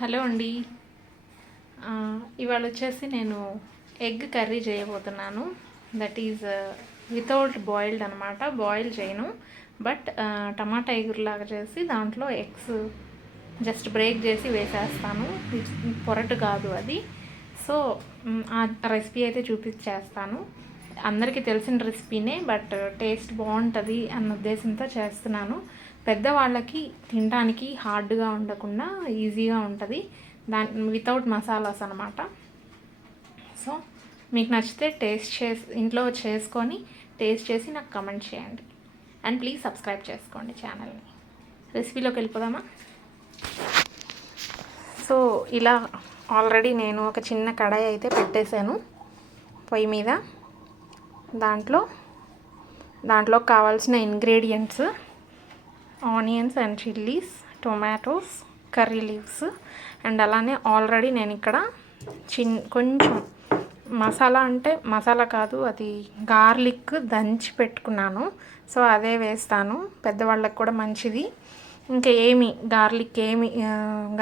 Hello అండి. ఇవాళ వచ్చేసి నేను ఎగ్ కర్రీ చేయబోతున్నాను. దట్ ఈజ్ వితౌట్ బాయిల్డ్ అనమాట. బాయిల్ చేయను, బట్ టమాటా ఎగురులాగా చేసి దాంట్లో ఎగ్స్ జస్ట్ బ్రేక్ చేసి వేసేస్తాను. పొరటు కాదు అది. సో ఆ రెసిపీ అయితే చూపించేస్తాను. అందరికీ తెలిసిన రెసిపీనే, బట్ టేస్ట్ బాగుంటుంది అన్న ఉద్దేశంతో చేస్తున్నాను. పెద్దవాళ్ళకి తినడానికి హార్డ్గా ఉండకుండా ఈజీగా ఉంటుంది, వితౌట్ మసాలాస్ అనమాట. సో మీకు నచ్చితే ఇంట్లో చేసుకొని టేస్ట్ చేసి నాకు కమెంట్ చేయండి. అండ్ ప్లీజ్ సబ్స్క్రైబ్ చేసుకోండి ఛానల్ని. రెసిపీలోకి వెళ్ళిపోదామా? సో ఇలా ఆల్రెడీ నేను ఒక చిన్న కడాయి అయితే పెట్టేశాను పొయ్యి మీద. దాంట్లో కావాల్సిన ingredients onions and chillies, tomatoes, curry leaves, and అలానే ఆల్రెడీ నేను ఇక్కడ కొంచెం మసాలా, అంటే మసాలా కాదు, అది గార్లిక్ దంచి పెట్టుకున్నాను. సో అదే వేస్తాను, పెద్దవాళ్ళకి కూడా మంచిది. ఇంకా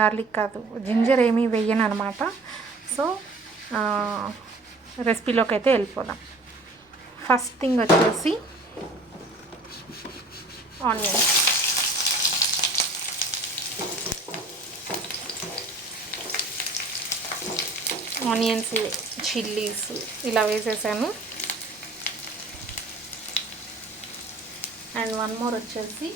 గార్లిక్ కాదు, జింజర్ ఏమీ వేయను అనమాట. సో రెసిపీలోకి అయితే వెళ్ళిపోదాం. ఫస్ట్ థింగ్ వచ్చేసి ఆనియన్స్, చిల్లీస్ ఇలా వేసేసాను. అండ్ వన్ మోర్ వచ్చేసి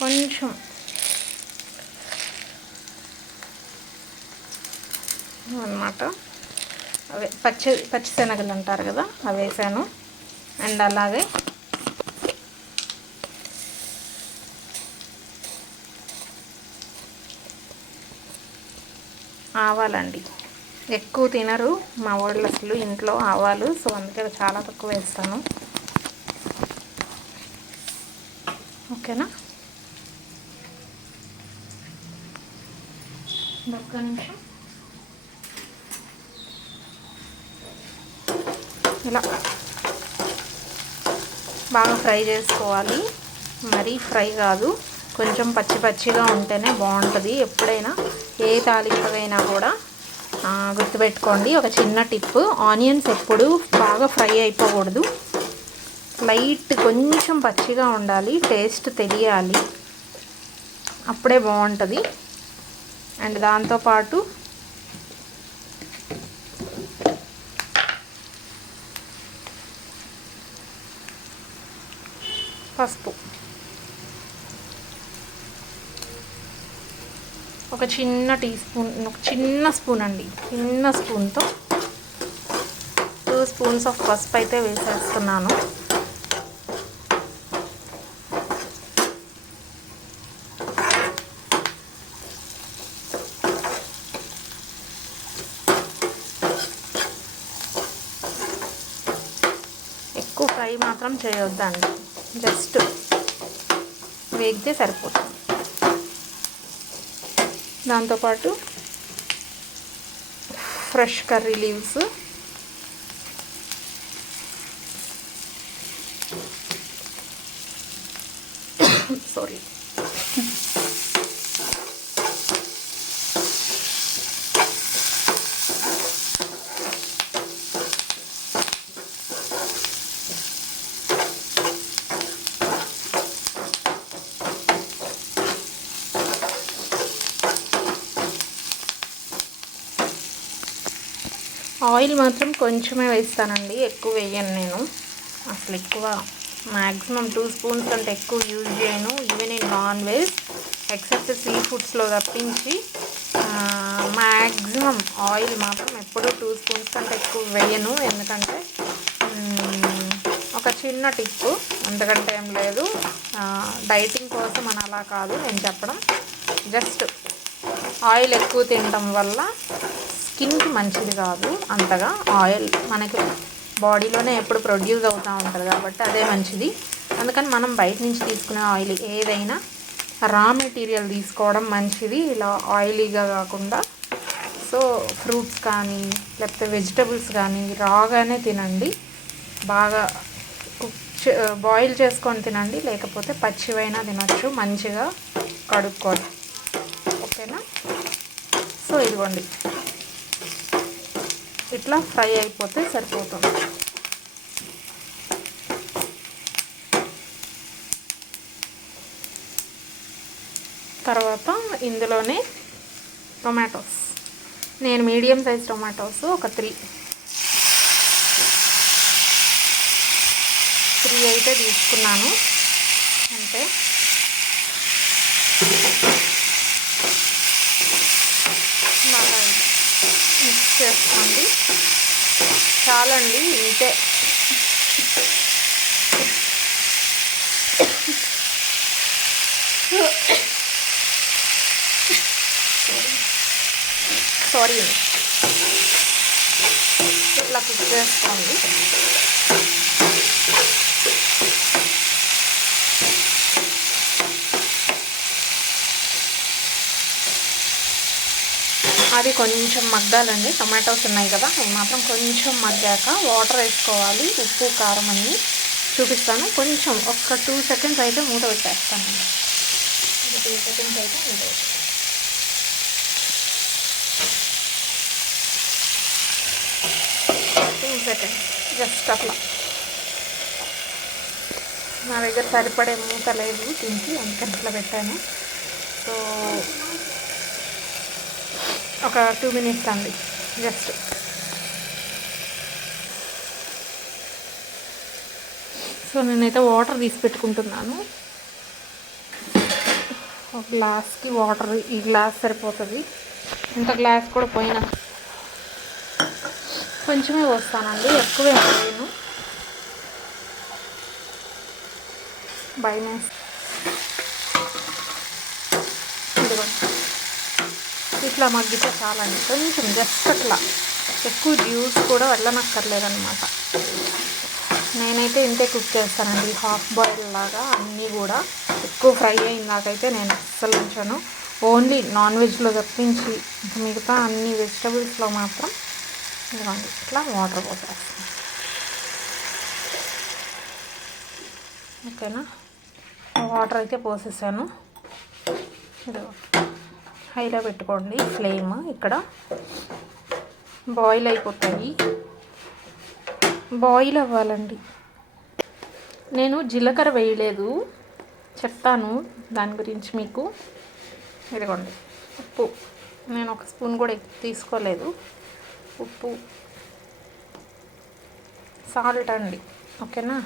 కొంచెం అన్నమాట, అవే పచ్చిశనగలు అంటారు కదా, అవి వేసాను. అండ్ అలాగే ఆవాలండి. ఎక్కువ తినరు మా వాళ్ళు అసలు ఇంట్లో ఆవాలు, సో అందుకే చాలా తక్కువ వేస్తాను. ఓకేనా? ఒక్క నిమిషం. ఇలా బాగా ఫ్రై చేసుకోవాలి, మరీ ఫ్రై కాదు, కొంచెం పచ్చిగా ఉంటేనే బాగుంటుంది. ఎప్పుడైనా ఏ తాలింపుకైనా కూడా గుర్తుపెట్టుకోండి ఒక చిన్న టిప్: ఆనియన్స్ ఎప్పుడు బాగా ఫ్రై అయిపోకూడదు, లైట్ కొంచెం పచ్చిగా ఉండాలి, టేస్ట్ తెలియాలి, అప్పుడే బాగుంటుంది. అండ్ దాంతోపాటు పసుపు, ఒక చిన్న స్పూన్ అండి, చిన్న స్పూన్తో 2 స్పూన్స్ ఆఫ్ పసుపు అయితే వేసేస్తున్నాను. ఎక్కువ ఫ్రై మాత్రం చేయొద్దండి, జస్ట్ వేగితే సరిపోతుంది. దాంతోపాటు fresh curry leaves, sorry, oil మాత్రం కొంచెమే వేస్తానండి, ఎక్కువ వేయను నేను. అసలు ఎక్కువ మ్యాక్సిమం 2 స్పూన్స్ కంటే ఎక్కువ యూజ్ చేయను, even in non veg, except sea ఫుడ్స్లో తప్పించి. మ్యాక్సిమం ఆయిల్ మాత్రం ఎప్పుడూ 2 స్పూన్స్ కంటే ఎక్కువ వేయను, ఎందుకంటే ఒక చిన్న టిప్పు, అంతకంటే ఏం లేదు. డైటింగ్ కోసం అని అలా కాదు నేను చెప్పడం, జస్ట్ ఆయిల్ ఎక్కువ తినడం వల్ల స్కిన్కి మంచిది కాదు అంతగా. ఆయిల్ మనకి బాడీలోనే ఎప్పుడు ప్రొడ్యూస్ అవుతూ ఉంటుంది కాబట్టి అదే మంచిది. అందుకని మనం బయట నుంచి తీసుకునే ఆయిల్ ఏదైనా రా మెటీరియల్ తీసుకోవడం మంచిది, ఇలా ఆయిలీగా కాకుండా. సో సో ఫ్రూట్స్ కానీ లేకపోతే వెజిటబుల్స్ కానీ రాగానే తినండి. బాగా బాయిల్ చేసుకొని తినండి, లేకపోతే పచ్చివైనా తినొచ్చు మంచిగా కడుక్కొని. ఓకేనా? సో ఇదిగోండి, ఇట్లా ఫ్రై అయిపోతే సరిపోతుంది. తర్వాత ఇందులోనే టొమాటోస్, నేను మీడియం సైజ్ టొమాటోస్ ఒక 3 అయితే తీసుకున్నాను అంటే. బాగా మిక్స్ చేసుకోండి. చాలండి, ఇంతే. సారీ, ఇట్లా కుక్ చేసుకోండి. అది కొంచెం మగ్గాలండి. టొమాటోస్ ఉన్నాయి కదా, అవి మాత్రం కొంచెం మగ్గాక వాటర్ వేసుకోవాలి. ఉప్పు కారం అన్నీ చూపిస్తాను. కొంచెం ఒక 2 సెకండ్స్ అయితే మూత పెట్టేస్తానండి. 2 సెకండ్స్ అయితే మూత పెట్టేస్తాను. 2 సెకండ్స్ జస్ట్ అట్లా. నా దగ్గర సరిపడే మూత లేదు దీనికి, అందుకని ఇట్లా పెట్టాను. సో ఒక 2 మినిట్స్ అండి జస్ట్. సో నేనైతే వాటర్ తీసి పెట్టుకుంటున్నాను. ఒక గ్లాస్కి వాటర్, ఈ గ్లాస్ సరిపోతుంది. ఇంత గ్లాస్ కూడా పోయినా కొంచెమే పోస్తానండి, ఎక్కువే పోయాను. భయం. ఇట్లా మగ్గితే చాలండి, కొంచెం జస్ట్ అట్లా, ఎక్కువ జ్యూస్ కూడా వెళ్ళనక్కర్లేదన్నమాట. నేనైతే ఇంతే కుక్ చేస్తానండి, హాఫ్ బాయిల్ లాగా. అన్నీ కూడా ఎక్కువ ఫ్రై అయిన దాకైతే నేను అస్సలు ఉంచాను. ఓన్లీ నాన్ వెజ్లో తప్పించి మిగతా అన్ని వెజిటబుల్స్లో మాత్రం ఇవ్వండి ఇట్లా వాటర్ పోసేస్తాను. ఓకేనా? వాటర్ అయితే పోసేసాను. హైలో పెట్టుకోండి ఫ్లేమ్. ఇక్కడ బాయిల్ అయిపోతాయి, బాయిల్ అవ్వాలండి. నేను జీలకర్ర వేయలేదు, చెప్తాను దాని గురించి మీకు. ఇదిగోండి ఉప్పు, నేను ఒక స్పూన్ కూడా తీసుకోలేదు. ఉప్పు, సాల్ట్ అండి. ఓకేనా?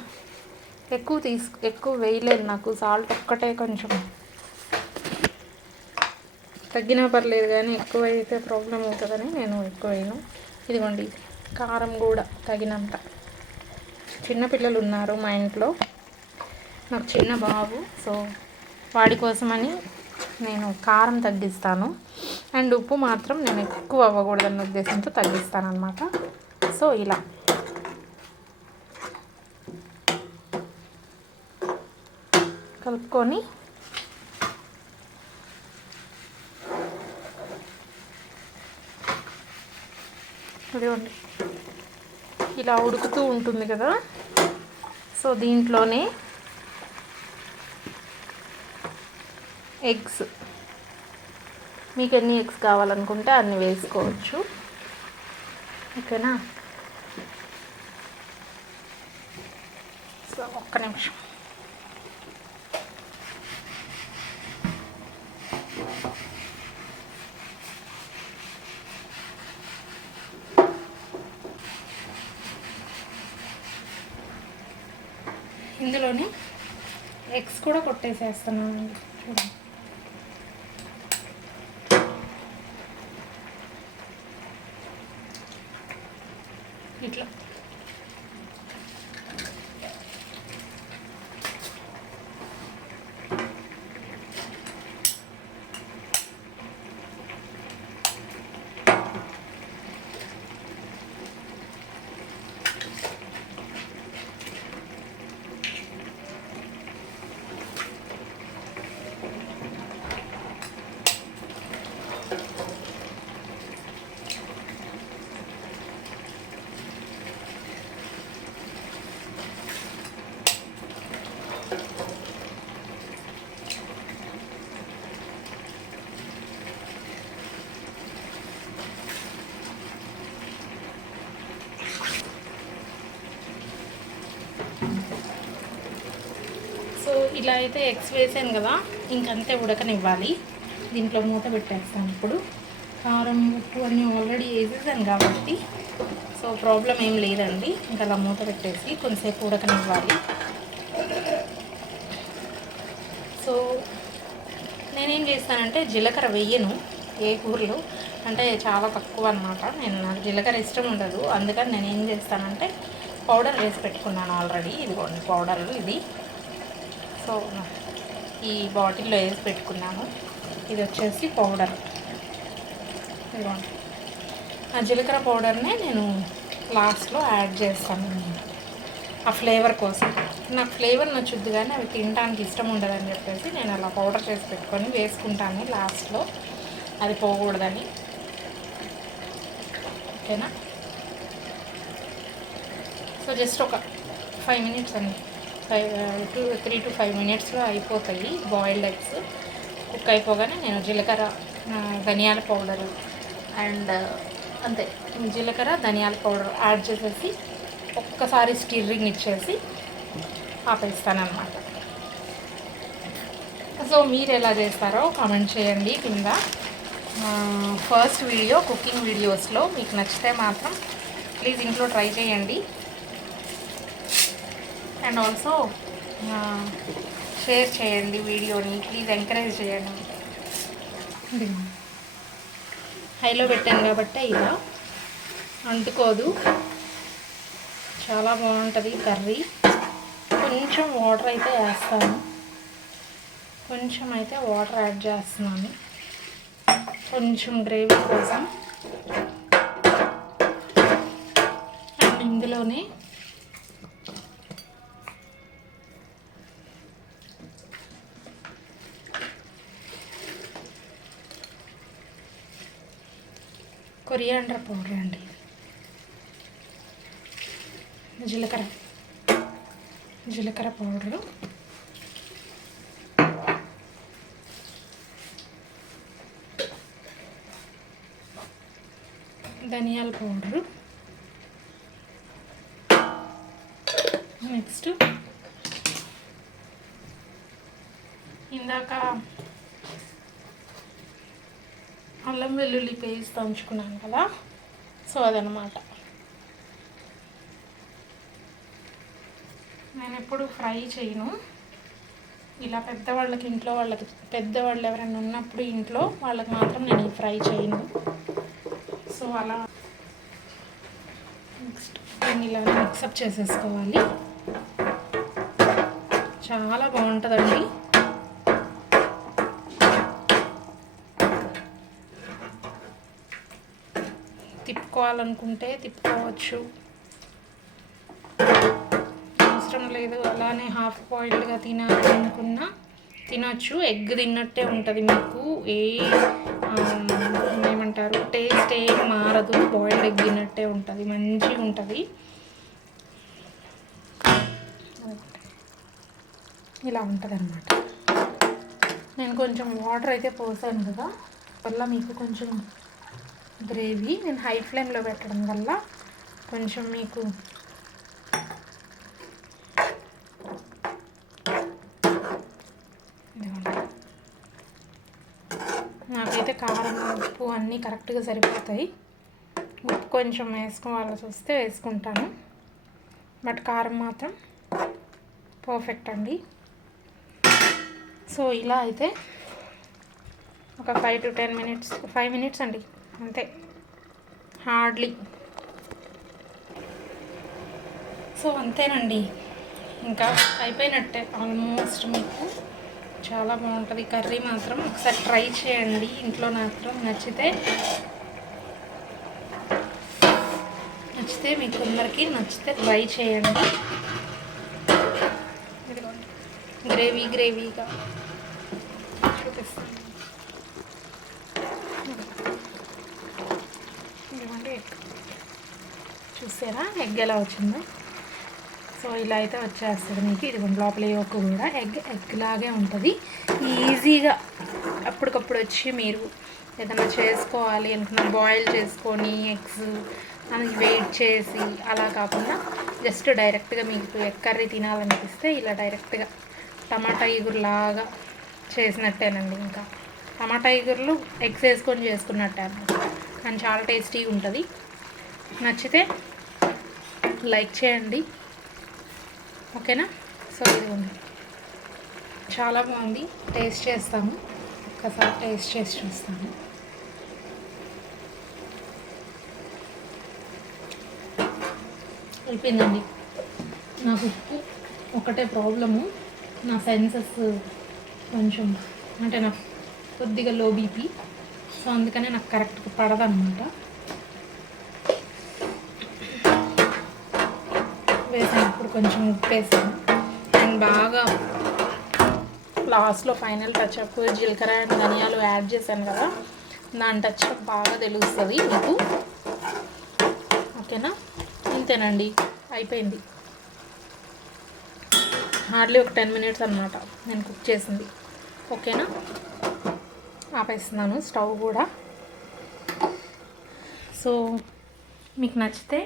ఎక్కువ వేయలేదు, నాకు సాల్ట్ ఒక్కటే కొంచెం తగ్గినా పర్లేదు, కానీ ఎక్కువ అయితే ప్రాబ్లం అవుతుందని నేను ఎక్కువ వేయను. ఇదిగోండి కారం కూడా తగినంత. చిన్నపిల్లలు ఉన్నారు మా ఇంట్లో, నాకు చిన్న బాబు, సో వాడి కోసమని నేను కారం తగ్గిస్తాను. అండ్ ఉప్పు మాత్రం నేను ఎక్కువ అవ్వకూడదన్న ఉద్దేశంతో తగ్గిస్తాను అన్నమాట. సో ఇలా కలుపుకొని ఇదిగోండి ఇలా ఉడుకుతూ ఉంటుంది కదా. సో దీంట్లోనే ఎగ్స్, మీకు ఎన్ని ఎగ్స్ కావాలనుకుంటే అన్ని వేసుకోవచ్చు. ఓకేనా? సో ఒక్క నిమిషం. ఇందులోనే ఎగ్స్ కూడా కొట్టేసేస్తున్నాను. చూడండి ఇట్లా. సో ఇలా అయితే ఎగ్స్ వేసాను కదా, ఇంకంతే ఉడకనివ్వాలి. దీంట్లో మూత పెట్టేస్తాను. ఇప్పుడు కారం ఉప్పు అన్నీ ఆల్రెడీ వేసేసాను కాబట్టి సో ప్రాబ్లం ఏం లేదండి. ఇంకా అలా మూత పెట్టేసి కొంతసేపు ఉడకనివ్వాలి. సో నేనేం చేస్తానంటే జీలకర్ర వెయ్యను ఏ కూరలో, అంటే చాలా తక్కువ అనమాట. నాకు జీలకర్ర ఇష్టం ఉండదు. అందుకని నేను ఏం చేస్తానంటే పౌడర్ వేసి పెట్టుకున్నాను ఆల్రెడీ. ఇదిగోండి పౌడర్లు, ఇది సో ఈ బాటిల్లో వేసి పెట్టుకున్నాను. ఇది వచ్చేసి పౌడర్. ఇదిగోండి ఆ జీలకర్ర పౌడర్నే నేను లాస్ట్లో యాడ్ చేస్తాను ఆ ఫ్లేవర్ కోసం. నాకు ఫ్లేవర్ నచ్చుద్ది కానీ అవి తినడానికి ఇష్టం ఉండదని చెప్పేసి నేను అలా పౌడర్ చేసి పెట్టుకొని వేసుకుంటాను లాస్ట్లో, అది పోకూడదని. ఓకేనా? సో జస్ట్ ఒక 5 మినిట్స్ అండి, 3 to 5 మినిట్స్లో అయిపోతాయి బాయిల్డ్ ఎగ్స్. కుక్ అయిపోగానే నేను జీలకర్ర ధనియాల పౌడరు అండ్ అంతే, జీలకర్ర ధనియాల పౌడర్ యాడ్ చేసేసి ఒక్కసారి స్టిర్రింగ్ ఇచ్చేసి ఆపేస్తానమాట. సో మీరు ఎలా చేస్తారో కామెంట్ చేయండి కింద. ఫస్ట్ వీడియో కుకింగ్ వీడియోస్లో మీకు నచ్చితే మాత్రం ప్లీజ్ ఇంట్లో ట్రై చేయండి. అండ్ ఆల్సో షేర్ చేయండి వీడియోని, ప్లీజ్ ఎంకరేజ్ చేయండి. హైలో పెట్టాను కాబట్టి ఇలా అంటుకోదు, చాలా బాగుంటుంది కర్రీ. కొంచెం వాటర్ అయితే వేస్తాను, కొంచెం అయితే వాటర్ యాడ్ చేస్తున్నాను కొంచెం గ్రేవీ కోసం. అండ్ ఇందులోనే కొరియాండర్ పౌడర్ అండి, జీలకర్ర పౌడరు, ధనియాల పౌడరు, నెక్స్ట్ ఇందాక అల్లం వెల్లుల్లి పేస్ట్ దంచుకున్నాను కదా, సో అదనమాట. నేను ఎప్పుడు ఫ్రై చేయను, ఇలా పెద్దవాళ్ళకి ఇంట్లో వాళ్ళకి పెద్దవాళ్ళు ఎవరైనా ఉన్నప్పుడు ఇంట్లో వాళ్ళకి మాత్రం నేను ఫ్రై చేయను. సో అలా నెక్స్ట్ దీన్ని ఇలా మిక్సప్ చేసేసుకోవాలి. చాలా బాగుంటుందండి. తిప్పుకోవాలనుకుంటే తిప్పుకోవచ్చు, అవసరం లేదు. అలానే హాఫ్ బాయిల్డ్గా తినాలనుకున్నా తినచ్చు. ఎగ్ తిన్నట్టే ఉంటుంది, మీకు ఏమంటారు టేస్ట్ ఏం మారదు. బాయిల్డ్ ఎగ్ తిన్నట్టే ఉంటుంది, మంచిగా ఉంటుంది. ఇలా ఉంటుంది అన్నమాట. నేను కొంచెం వాటర్ అయితే పోసాను కదా, వల్ల మీకు కొంచెం గ్రేవీ, నేను హై ఫ్లేమ్లో పెట్టడం వల్ల కొంచెం మీకు నాకైతే కారం ఉప్పు అన్నీ కరెక్ట్గా సరిపోతాయి. ఉప్పు కొంచెం వేసుకోవాల్సి వస్తే వేసుకుంటాను, బట్ కారం మాత్రం పర్ఫెక్ట్ అండి. సో ఇలా అయితే ఒక 5 to 10 మినిట్స్, 5 మినిట్స్ అండి అంతే, హార్డ్లీ. సో అంతేనండి, ఇంకా అయిపోయినట్టే ఆల్మోస్ట్. మీకు చాలా బాగుంటుంది కర్రీ మాత్రం, ఒకసారి ట్రై చేయండి ఇంట్లో. మాత్రం నచ్చితే మీకు అందరికీ నచ్చితే ట్రై చేయండి. గ్రేవీగా చూపిస్తాను. ఇదిగోండి ఎగ్, చూసారా ఎగ్ ఎలా వచ్చిందో? సో ఇలా అయితే వచ్చేస్తుంది మీకు. ఇదిగోండి లోపల యొక్క కూడా ఎగ్ లాగే ఉంటుంది. ఈజీగా అప్పటికప్పుడు వచ్చి మీరు ఏదైనా చేసుకోవాలి అనుకున్న బాయిల్ చేసుకొని ఎగ్స్ అని వెయిట్ చేసి అలా కాకుండా జస్ట్ డైరెక్ట్గా మీకు ఎగ్ కర్రీ తినాలనిపిస్తే ఇలా డైరెక్ట్గా టమాటా ఇగురులాగా చేసినట్టేనండి. ఇంకా టమాటా ఇగురులు ఎగ్స్ వేసుకొని చేసుకున్నట్టే అన్నమాట. కానీ చాలా టేస్టీగా ఉంటుంది. నచ్చితే లైక్ చేయండి, ఓకేనా? సో ఇది ఉంది, చాలా బాగుంది. టేస్ట్ చేస్తాము, ఒక్కసారి టేస్ట్ చేసి చూస్తాము. అయిపోయిందండి. నాకు ఒకటే ప్రాబ్లము, నా సెన్సెస్ కొంచెం అంటే నాకు కొద్దిగా లో బీపీ, సో అందుకనే నాకు కరెక్ట్గా పడదన్నమాట. వేసినప్పుడు కొంచెం ఉప్పు వేసాను అండ్ బాగా లాస్ట్లో ఫైనల్ టచ్అప్ జీలకర్ర అండ్ ధనియాలు యాడ్ చేశాను కదా, దాని టచ్అప్ బాగా తెలుస్తుంది మీకు, ఓకేనా? ఇంతేనండి, అయిపోయింది. హార్డ్లీ ఒక 10 minutes అనమాట నేను కుక్ చేసింది, ఓకేనా? ఆపేస్తున్నాను స్టవ్ కూడా. సో మీకు నచ్చితే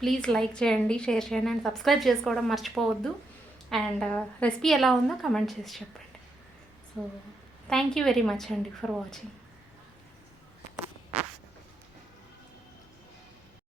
ప్లీజ్ లైక్ చేయండి, షేర్ చేయండి అండ్ సబ్స్క్రైబ్ చేసుకోవడం మర్చిపోవద్దు. అండ్ రెసిపీ ఎలా ఉందో కమెంట్ చేసి చెప్పండి. So thank you very much అండి ఫర్ వాచింగ్.